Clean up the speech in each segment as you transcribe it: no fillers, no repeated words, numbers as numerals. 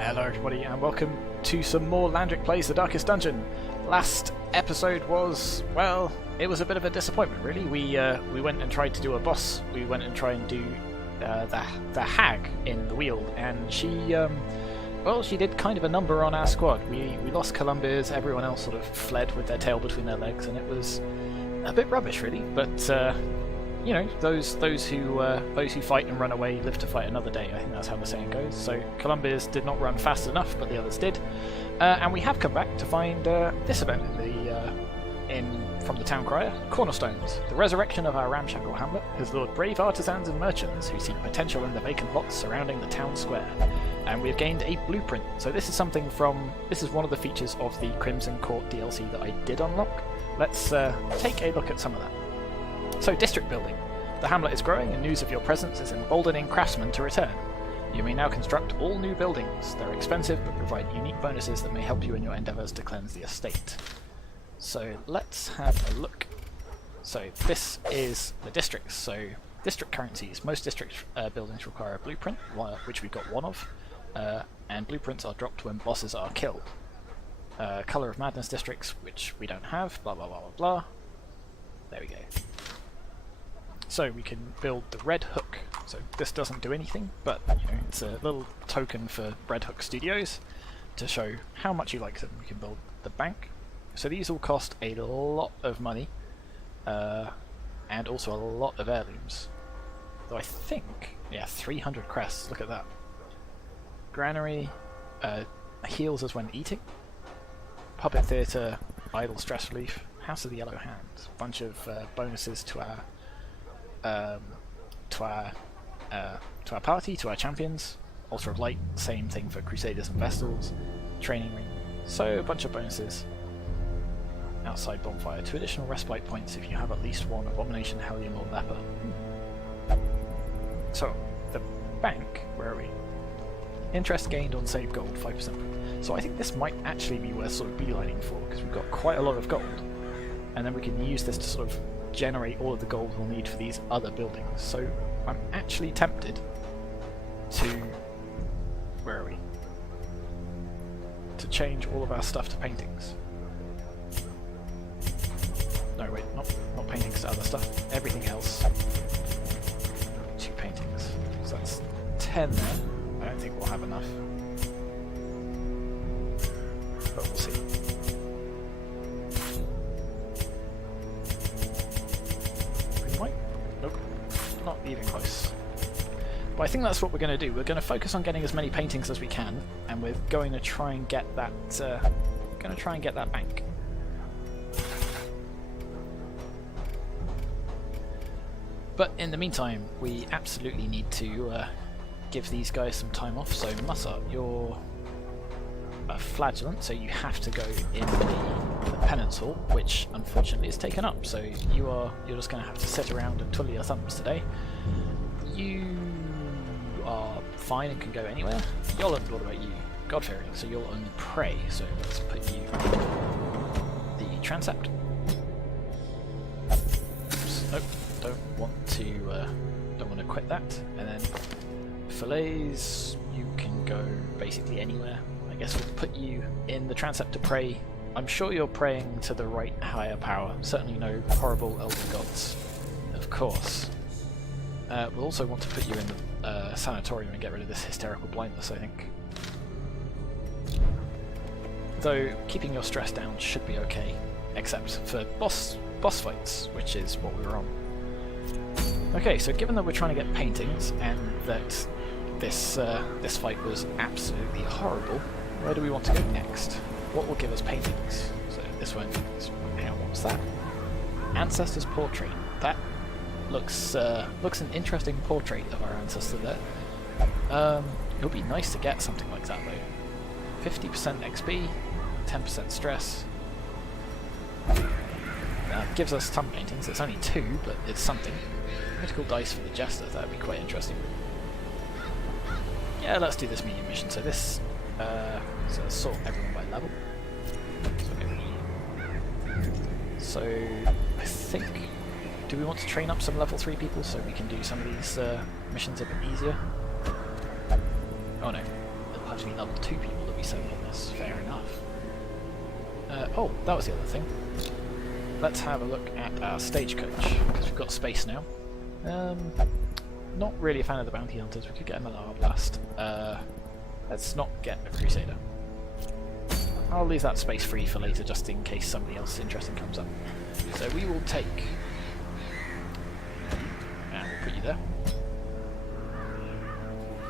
Hello everybody and welcome to some more Landric Plays the Darkest Dungeon. Last episode was, well, it was a bit of a disappointment really. We went and tried to do a boss. We went and tried and do the hag in the Weald, and she did kind of a number on our squad. We lost Columbus, everyone else sort of fled with their tail between their legs, and it was a bit rubbish really, but you know, those who fight and run away live to fight another day. I think that's how the saying goes. So Columbus did not run fast enough, but the others did, and we have come back to find this event from the town crier: Cornerstones. The resurrection of our ramshackle hamlet has lured brave artisans and merchants who see potential in the vacant lots surrounding the town square, and we have gained a blueprint. So this is one of the features of the Crimson Court DLC that I did unlock. Let's take a look at some of that. So, district building. The hamlet is growing, and news of your presence is emboldening craftsmen to return. You may now construct all new buildings. They're expensive, but provide unique bonuses that may help you in your endeavours to cleanse the estate. So, let's have a look. So, this is the districts. So, district currencies. Most district buildings require a blueprint, which we've got one of, and blueprints are dropped when bosses are killed. Colour of Madness districts, which we don't have, blah blah blah blah blah. There we go. So we can build the Red Hook. So this doesn't do anything, but you know, it's a little token for Red Hook Studios to show how much you like them. We can build the bank. So these all cost a lot of money, and also a lot of heirlooms. Though I think, yeah, 300 crests. Look at that. Granary heals us when eating. Puppet Theatre, Idle Stress Relief, House of the Yellow Hand. Bunch of bonuses to our party, to our champions. Altar of Light, same thing for Crusaders and Vestals. Training Ring, so a bunch of bonuses. Outside Bonfire, 2 additional respite points if you have at least one Abomination, Hellion or Leper. So, the bank, where are we? Interest gained on saved gold, 5%. So I think this might actually be worth sort of beelining for, because we've got quite a lot of gold, and then we can use this to sort of generate all of the gold we'll need for these other buildings. So I'm actually tempted to... where are we? To change all of our stuff to paintings. No wait, not paintings to other stuff. Everything else. 2 paintings. So that's 10 there. I don't think we'll have enough. But we'll see. Nope, not even close. But I think that's what we're going to do. We're going to focus on getting as many paintings as we can, and we're going to try and get that. Bank. But in the meantime, we absolutely need to give these guys some time off. So Mussar, you're a flagellant, so you have to go in the penance hall, which unfortunately is taken up. So you're just going to have to sit around and twiddle your thumbs today. You are fine and can go anywhere. Yoland, what about you? God-fearing, so you'll only pray. So let's put you in the transept. Oops, nope, don't want to quit that. And then fillets, you can go basically anywhere. I guess we'll put you in the transept to pray. I'm sure you're praying to the right higher power. Certainly no horrible elder gods, of course. We'll also want to put you in the sanatorium and get rid of this hysterical blindness, I think. Though keeping your stress down should be okay, except for boss fights, which is what we were on. Okay, so given that we're trying to get paintings and that this fight was absolutely horrible, where do we want to go next? What will give us paintings? So this one. Hang on, what was that? Ancestor's portrait. That looks an interesting portrait of our ancestor there. It would be nice to get something like that though. 50% XP, 10% stress. That gives us some paintings. It's only 2, but it's something. Critical dice for the jester. That would be quite interesting. Yeah, let's do this medium mission. So this, so let's sort everyone by level. So I think, do we want to train up some level 3 people so we can do some of these missions a bit easier? Oh no, have to be level 2 people to be sent on this. Fair enough. Oh, that was the other thing. Let's have a look at our stagecoach, because we've got space now. Not really a fan of the bounty hunters. We could get a Malar Blast. Let's not get a Crusader. I'll leave that space free for later, just in case somebody else interesting comes up. So we will take... and we'll put you there.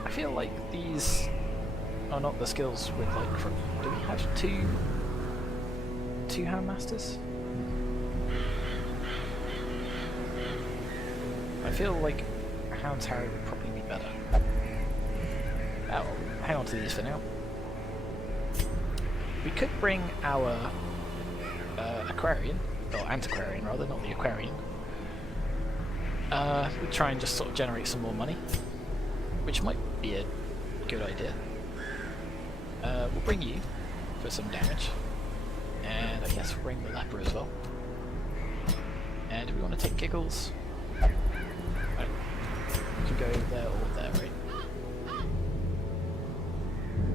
I feel like these are not the skills we'd like from... Do we have two Houndmasters? I feel like a Hound's Harry would probably be better. Oh, hang on to these for now. We could bring our Aquarian, or Antiquarian rather, not the Aquarian. We'd try and just sort of generate some more money, which might be a good idea. We'll bring you for some damage, and I guess we'll bring the Leper as well. And do we want to take Giggles? Right. We can go there or there, right?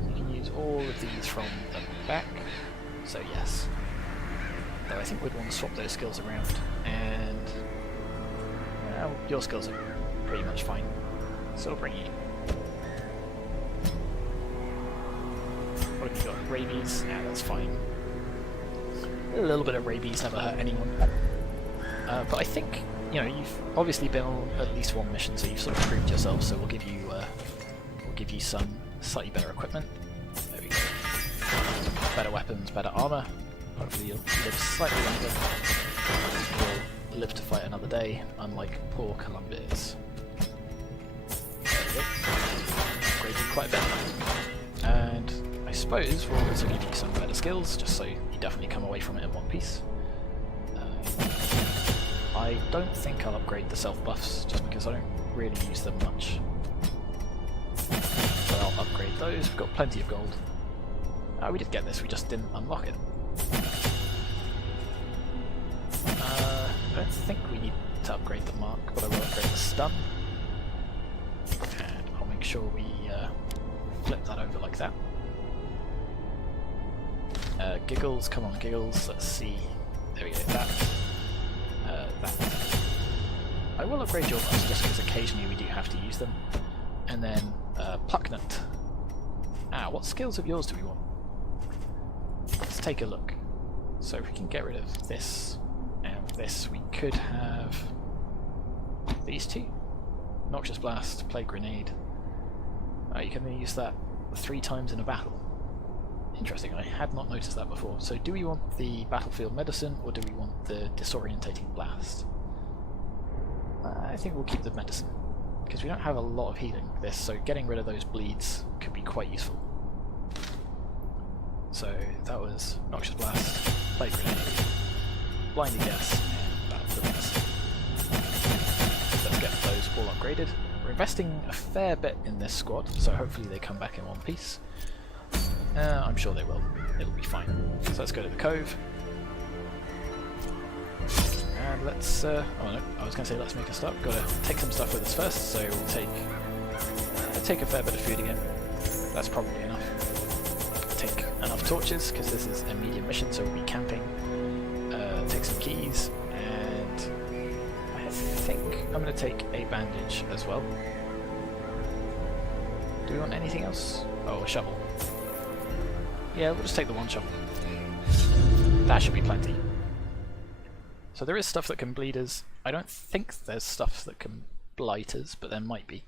You can use all of these from the back, so yes. Though I think we'd want to swap those skills around, and well, your skills are pretty much fine, so I'll bring you. What have you got? Rabies? Yeah, that's fine. A little bit of rabies never hurt anyone. But I think, you know, you've obviously been on at least one mission, so you've sort of proved yourself. So we'll give you some slightly better equipment. There we go. Better weapons, better armor. Hopefully you'll live slightly longer. You'll live to fight another day, unlike poor Columbus. There we go. Upgraded quite a bit. And I suppose we'll also give you some better skills, just so you definitely come away from it in one piece. I don't think I'll upgrade the self buffs, just because I don't really use them much. So I'll upgrade those. We've got plenty of gold. We did get this, we just didn't unlock it. I don't think we need to upgrade the mark, but I will upgrade the stun. And I'll make sure we flip that over like that. Giggles, come on Giggles, let's see. There we go, that. I will upgrade your buffs just because occasionally we do have to use them. And then Plucknut. What skills of yours do we want? Let's take a look. So if we can get rid of this and this, we could have these two. Noxious Blast, Plague Grenade. You can only use that 3 times in a battle. Interesting, I had not noticed that before. So do we want the Battlefield Medicine, or do we want the Disorientating Blast? I think we'll keep the Medicine, because we don't have a lot of healing with this, so getting rid of those bleeds could be quite useful. So that was Noxious Blast, Plague Grenade, Blinding Gas, and Battlefield Medicine. Let's get those all upgraded. We're investing a fair bit in this squad, so hopefully they come back in one piece. I'm sure they will. It'll be fine. So let's go to the Cove. And let's... oh no, I was going to say let's make a start. Got to take some stuff with us first, so we'll take a fair bit of food again. That's probably enough. Take enough torches, because this is a medium mission, so we'll be camping. Take some keys, and I think I'm going to take a bandage as well. Do we want anything else? Oh, a shovel. Yeah, we'll just take the one shovel. That should be plenty. So there is stuff that can bleed us. I don't think there's stuff that can blight us, but there might be.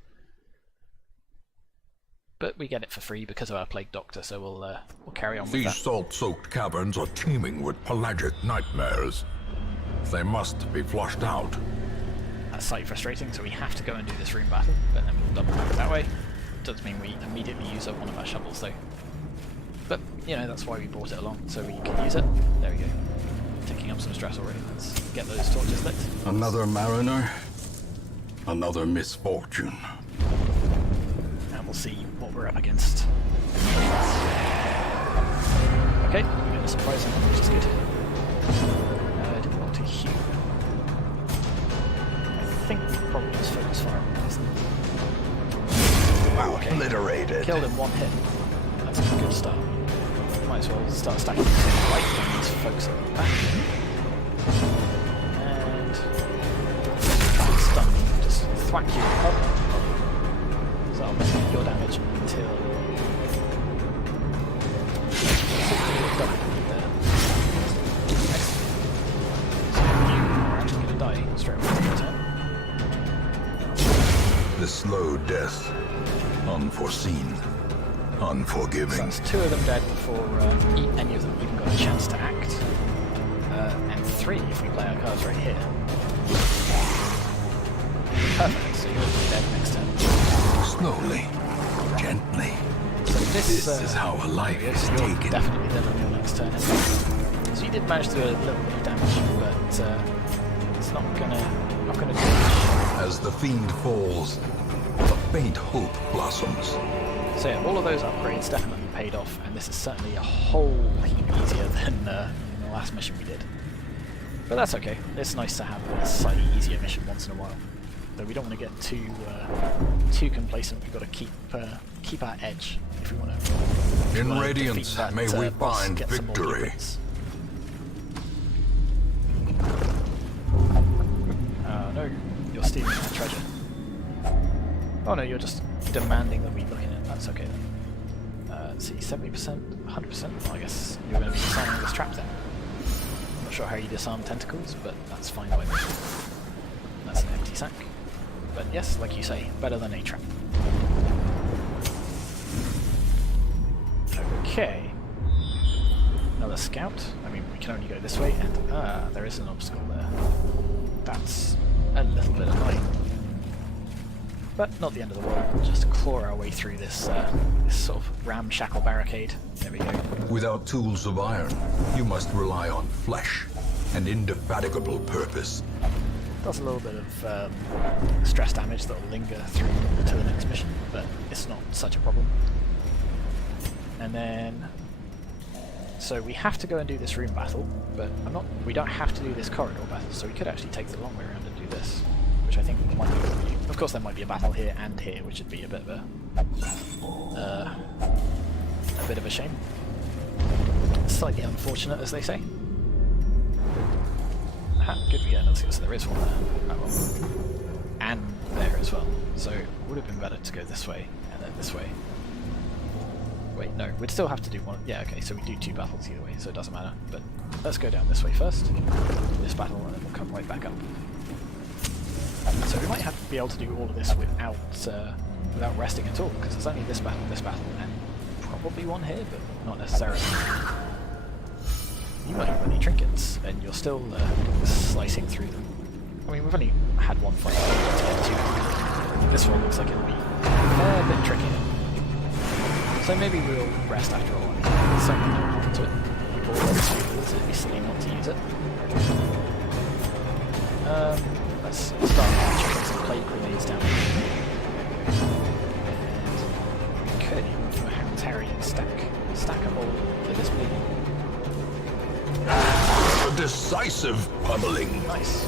But we get it for free because of our Plague Doctor, so we'll carry on with that. These salt-soaked caverns are teeming with pelagic nightmares. They must be flushed out. That's slightly frustrating, so we have to go and do this room battle, but then we'll double back that way. Does mean we immediately use up one of our shovels though. But, you know, that's why we brought it along, so we can use it. There we go. Taking up some stress already. Let's get those torches lit. Another mariner, another misfortune. And we'll see what we're up against. Okay, we got a surprise on, which is good. I didn't want to heal. I think we probably just focus fire on this. Wow, okay. Obliterated. Killed in one hit. that's a good start. Might as well start stacking this on the right and these folks at the back. And stun, just thwack you up. So I'll mitigate your damage until double there. Excellent. So you are actually going to die straight away this turn. The slow death. Unforeseen. Unforgiving. So that's 2 of them dead before any of them even got a chance to act. And 3 if we play our cards right here. Perfect, so you'll be dead next turn. Slowly. Gently. So This is how a life is taken. Definitely dead on your next turn. So you did manage to do a little bit of damage, but it's not gonna do much. As the fiend falls, a faint hope blossoms. So yeah, all of those upgrades definitely paid off, and this is certainly a whole heap easier than the last mission we did. But that's okay. It's nice to have a slightly easier mission once in a while. Though we don't want to get too complacent. We've got to keep our edge if we want to. In Radiance, that, may we boss, find get some more victory. units. No, you're stealing our treasure. Oh no, you're just demanding that we look in it. That's okay then. Let's see, 70%, 100%. Well, I guess you're going to be disarming this trap then. I'm not sure how you disarm tentacles, but that's fine by me. That's an empty sack. But yes, like you say, better than a trap. Okay. Another scout. I mean, we can only go this way, and there is an obstacle there. That's a little bit annoying. But not the end of the world. We'll just claw our way through this, this sort of ramshackle barricade. There we go. Without tools of iron, you must rely on flesh and indefatigable purpose. Does a little bit of stress damage that will linger through to the next mission, but it's not such a problem. And then, so we have to go and do this room battle, but we don't have to do this corridor battle, so we could actually take the long way around and do this, which I think might be good. Of course there might be a battle here and here, which would be a bit of a shame. Slightly unfortunate, as they say. Good we get another skill, so there is one there. Oh, well. And there as well. So it would have been better to go this way and then this way. Wait, no, we'd still have to do one. Yeah, okay, so we do 2 battles either way, so it doesn't matter. But let's go down this way first, this battle, and then we'll come right back up. So we might have to be able to do all of this without resting at all, because there's only this battle, and probably one here, but not necessarily. You might have any trinkets, and you're still slicing through them. I mean, we've only had one fight to get to. This one looks like it'll be a bit trickier. So maybe we'll rest after all. I mean, there's certainly no harm to it. We've all got the skills, it'd be silly not to use it. Let's start chucking some plague grenades down here. And we could even do a Hamtarian stack up all for this bleeding. A decisive pummeling. Nice.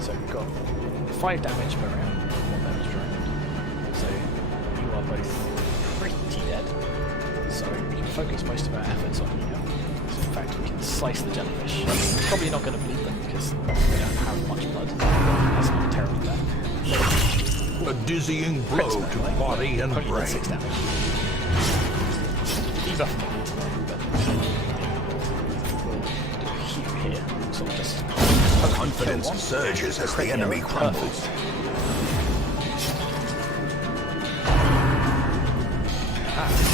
So we've got 5 damage per round, 1 damage per round. So you are both pretty dead. So we can focus most of our efforts on you now. So in fact, we can slice the jellyfish. Probably not going to bleed them because they don't have much blood. That's not terribly bad. A dizzying blow to body and only brain. 6 damage. Debuff them into them, but we'll do a heap here. Sort of just Confidence surges as the enemy crumbles.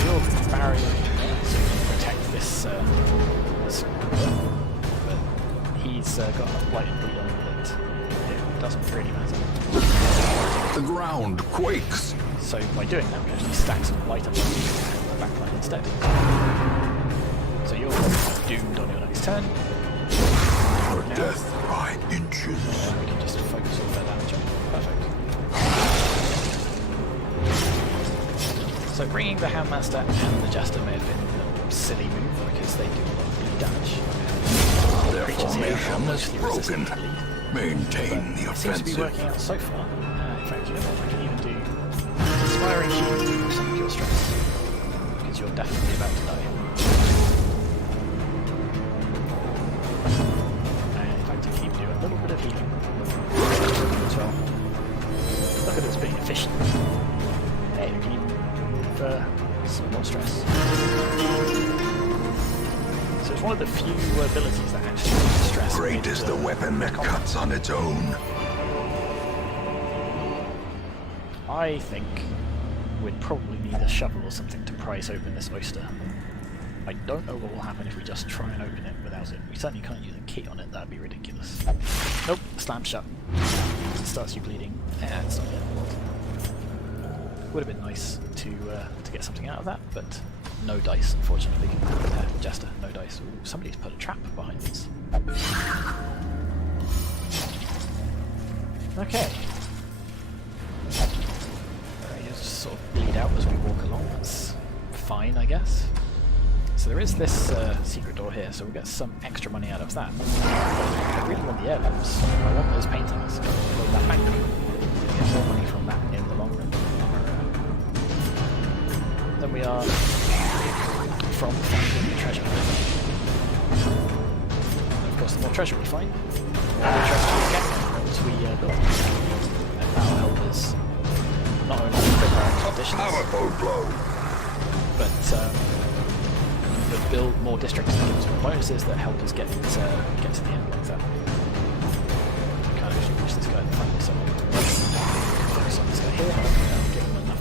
Build a barrier here so we can protect this, but he's got enough blight and bleed on him that it doesn't really matter. The ground quakes. So by doing that, we actually stack some blight on the backline instead. So you're doomed on your next turn. Or death by inches. And we can just focus all that damage on. Perfect. So bringing the Handmaster and the Jester may have been a silly move because they do a lot of bleed damage. Their Creatures here are formation is mostly broken. resistant to bleed. Maintain the It seems to be offensive. working out so far. In fact, you know what, I can even do Inspiring Heat for some of your strength. definitely about to die. And in fact, I can even do a little bit of healing as well. Look at us being efficient. Hey, we can even remove some more stress. So it's one of the few abilities that actually stress. Great is the weapon that cuts on its own. I think we'd probably need a shovel or something to prise open this oyster. I don't know what will happen if we just try and open it without it. We certainly can't use a key on it, that'd be ridiculous. Nope, slam shut. It starts you bleeding, and it's not the end of the world. Would have been nice to get something out of that, but no dice, unfortunately. Jester, no dice. Ooh, somebody's put a trap behind us. Okay. You just sort of bleed out as we walk along. That's fine, I guess. So there is this secret door here, so we'll get some extra money out of that. I really want the heirlooms. I want those paintings. Go that bank. Get more money from that in the long run. Than we are from finding the treasure. And of course, the more treasure we find, the more treasure we get once we build. And that will help us not only improve our conditions, Powerful blow. but build more districts and give us more bonuses that help us get to the end like that. I can't actually push this guy in the front, so focus on this guy here. I'll give him enough.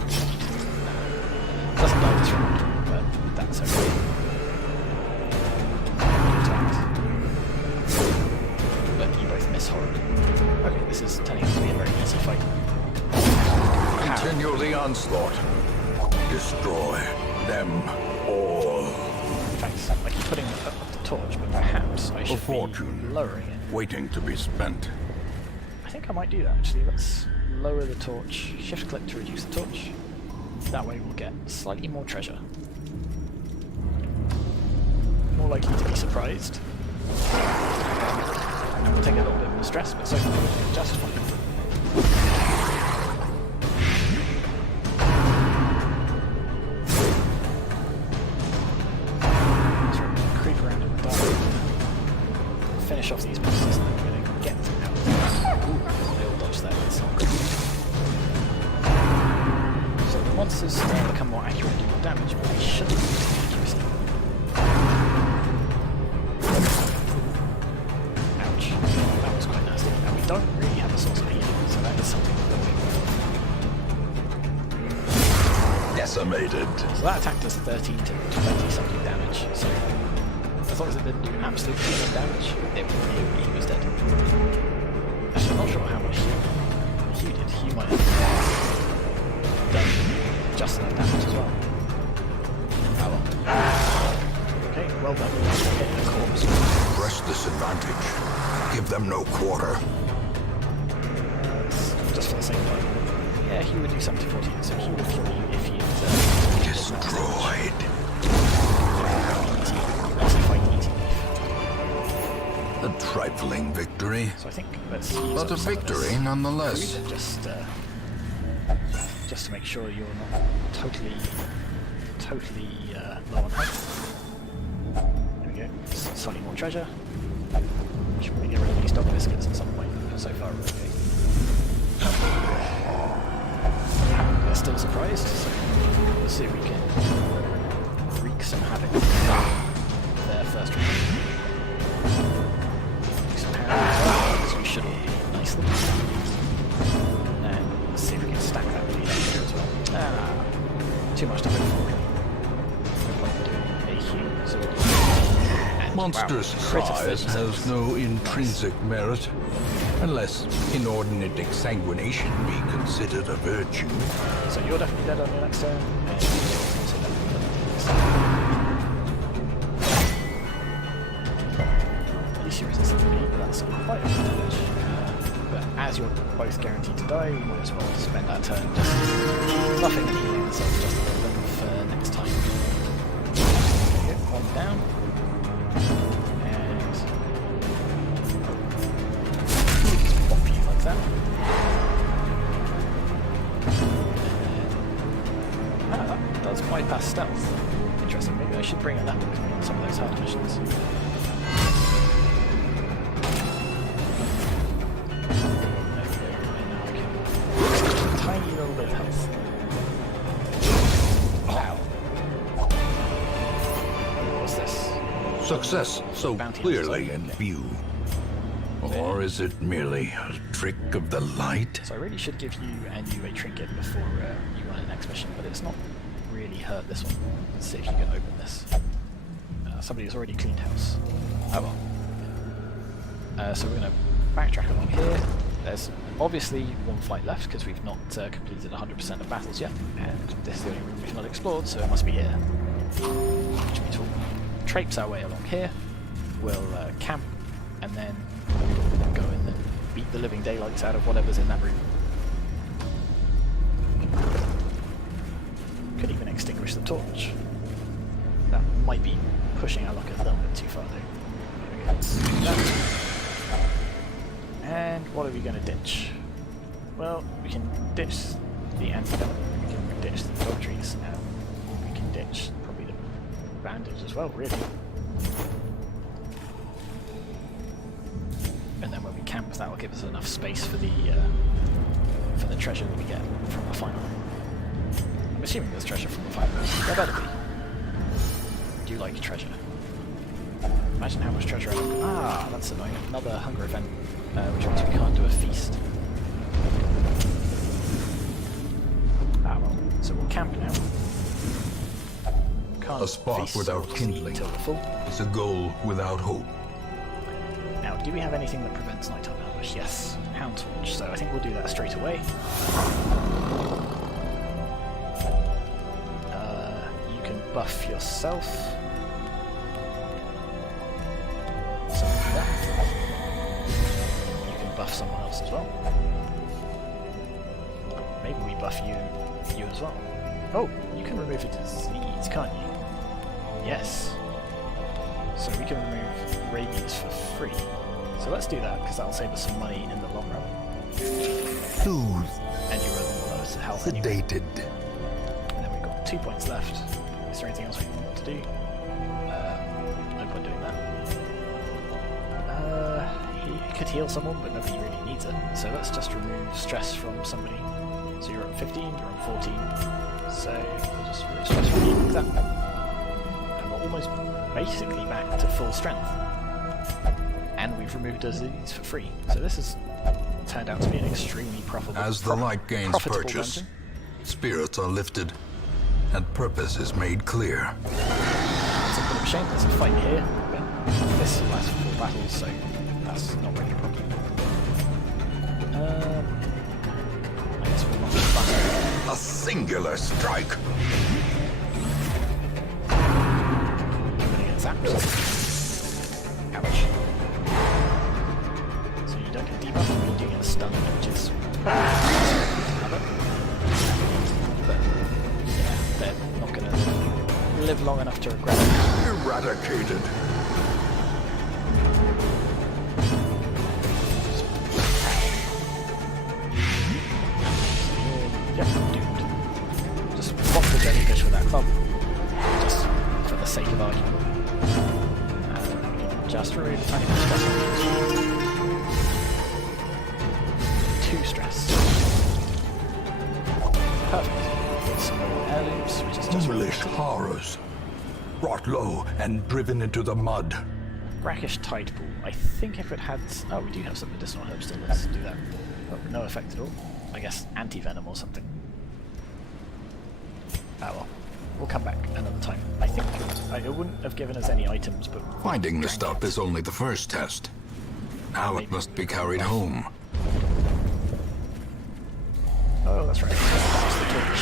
Doesn't die this round, but that's okay. But you both miss horribly. Okay, this is turning out to be a very easy fight. Continue the onslaught. Destroy them all. In fact, I keep putting up the torch, but perhaps I should be lowering it. Waiting to be spent. I think I might do that actually. Let's lower the torch. Shift click to reduce the torch. That way we'll get slightly more treasure. More likely to be surprised. And we'll take a little bit more stress, but so far we're doing just fine. Finish off these monsters and then we're going to get out. Ooh, they all dodged that, that's not good. So the monsters become more accurate and do more damage, but they shouldn't lose the accuracy. Ouch. That was quite nasty. And we don't really have a source of healing, so that is something that we Decimated. So that attacked us 13 to 20 something damage, so as long as it didn't do absolutely no damage, he was dead. Actually, I'm not sure how much Hugh did. Hugh might have done just enough damage as well. Oh well. Okay, well done. Hitting the corpse. Press disadvantage. Give them no quarter. Just for the same time. Yeah, Hugh would do 70-14, so Hugh would kill you if you Destroyed. A trifling victory, So I think let's use but a victory nonetheless. Just to make sure you're not totally low on health. There we go. Slightly more treasure. Should probably get rid of these dog biscuits at some point. So far, we're okay. They're still surprised, so let's see if we can wreak some havoc with their first round. As we should all be nicely. And let's see if we can stack that bleed up here as well. Ah, too much to hope for. No point in doing a hue, so we'll do and Monstrous wow, size has no intrinsic merit, unless inordinate exsanguination be considered a virtue. So you're definitely dead on your next turn, and you're also definitely dead on your next turn. At least you're resistant to me, but that's quite a bit of damage. But as you're both guaranteed to die, we might as well spend that turn just buffing and healing ourselves just a little bit for next time. Okay, one down. And just pop you like that. And then, that does bypass stealth. Interesting, maybe I should bring a leopard with me on some of those hard missions. Tiny little bit of health. Wow. What's this? Success so clearly in view. Or is it merely a trick of the light? So I really should give you and you a trinket before you run the next mission, but it's not really hurt this one. Let's see if you can open this. Somebody's already cleaned house. Oh well. So we're going to backtrack along here. There's obviously one flight left because we've not completed 100% of battles yet, and this is the only room we've not explored, so it must be here. Which means we'll traipse our way along here, we'll camp, and then go in and beat the living daylights out of whatever's in that room. Could even extinguish the torch. That might be pushing our luck a little bit too far though. Okay, and what are we going to ditch? Well, we can ditch the antidote, we can ditch the dog trees, and we can ditch probably the bandage as well, really. And then when we camp, that will give us enough space for the treasure that we get from the final room. I'm assuming there's treasure from the final room. There better be. I do like treasure. Imagine how much treasure I have. Ah, that's annoying. Another hunger event, which means we can't do a feast. Ah well, so we'll camp now. Can't A spot feast, without so we'll kindling eat till we're full. is a goal without hope. Now, do we have anything that prevents nighttime ambush? Yes, Hound Torch, so I think we'll do that straight away. You can buff yourself. So we'll do that. You can buff someone else as well. Maybe we buff you as well. Oh, you can remove a disease, can't you? Yes. So we can remove rabies for free. So let's do that, because that'll save us some money in the long run. Soothed, And you roll the lowest health anyway. sedated. And then we've got 2 points left. Is there anything else we want to do? No point doing that. He could heal someone, but nobody really needs it. So let's just remove stress from somebody. So you're on 15, you're on 14. So we'll just remove stress from you like that. And we're almost basically back to full strength. And we've removed disease for free. So this has turned out to be an extremely profitable As the light gains purchase, dungeon. spirits are lifted, and purpose is made clear. It's a bit of a shame there's a fight here, but this lasts 4 battles, so that's not really a problem. I guess we'll not fun. A singular strike! I'm gonna get zapped. Ouch. So you don't get a debuff, but you do get a stun, which is but yeah, they're not gonna live long enough to regret it. Eradicated. Yep, doomed. Just swap the jellyfish with that club, just for the sake of argument. Just remove a tiny bit of stress. 2 stress. Perfect. Get some more heirlooms, which is just Foolish horrors. Brought low and driven into the mud. brackish tide pool. I think if it had... Oh, we do have some medicinal herbs still. Let's do that. But no effect at all. I guess anti-venom or something. Ah well. We'll come back another time. I think it wouldn't have given us any items, but... Finding the stuff is only the first test. Now it must be carried home. Oh, that's right. That's the torch.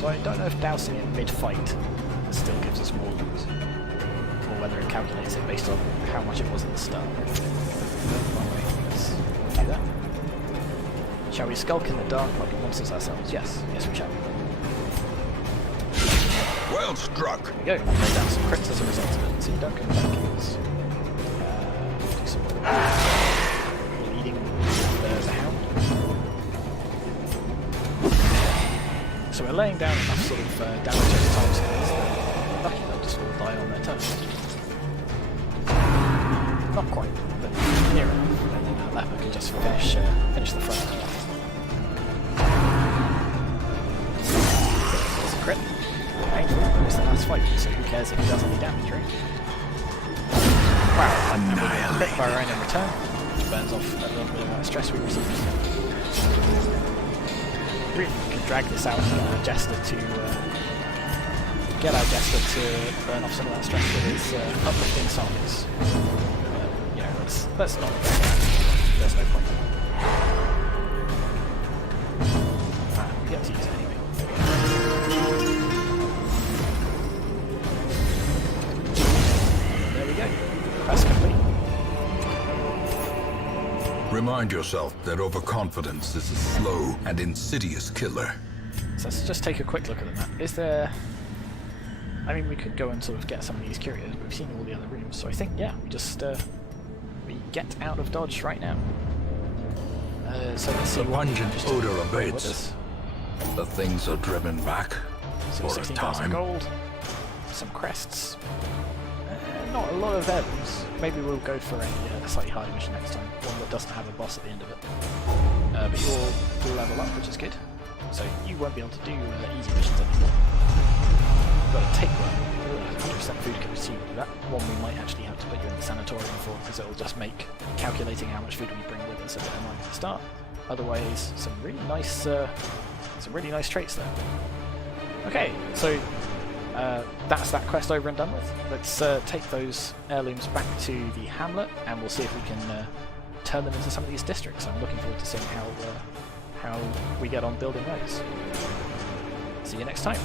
So I don't know if dousing it mid-fight still gives us more loot, or whether it calculates it based on how much it was at the start. Let's do that. Shall we skulk in the dark like monsters ourselves? Yes, we shall. Well struck! There we go. Lay down some crits as a result of it, so you don't come back in this. Do some more leading. There's a hound. So we're laying down enough sort of damage over time scales that lucky they'll just all die on their turn. Not quite, but near enough. And then that we can just finish the front. There's a crit. Painful, but it's the last fight, so who cares if he does any damage, right? Wow, and we get a bit of our own in return, which burns off a little bit of that stress we received. Really, we can drag this out and get our Jester to burn off some of that stress with his uplifting songs. You know, let's not. There's no point. We get to use it anyway. There we go. Quest complete. Remind yourself that overconfidence is a slow and insidious killer. So let's just take a quick look at the map. Is there... I mean, we could go and sort of get some of these curios, but we've seen all the other rooms, so I think, yeah, we just... we get out of dodge right now. So let's see The what pungent odor abates. The things are driven back so for a 16,000 time. gold, some crests, not a lot of items. Maybe we'll go for a slightly harder mission next time, one that doesn't have a boss at the end of it. But you'll level up, which is good. So you won't be able to do easy missions anymore. Got a tapeworm. 100% food consumed. That one we might actually have to put you in the sanatorium for, because it'll just make calculating how much food we bring with us a bit annoying to start. Otherwise, some really nice traits there. Okay, so that's that quest over and done with. Let's take those heirlooms back to the hamlet, and we'll see if we can turn them into some of these districts. I'm looking forward to seeing how we get on building those. See you next time.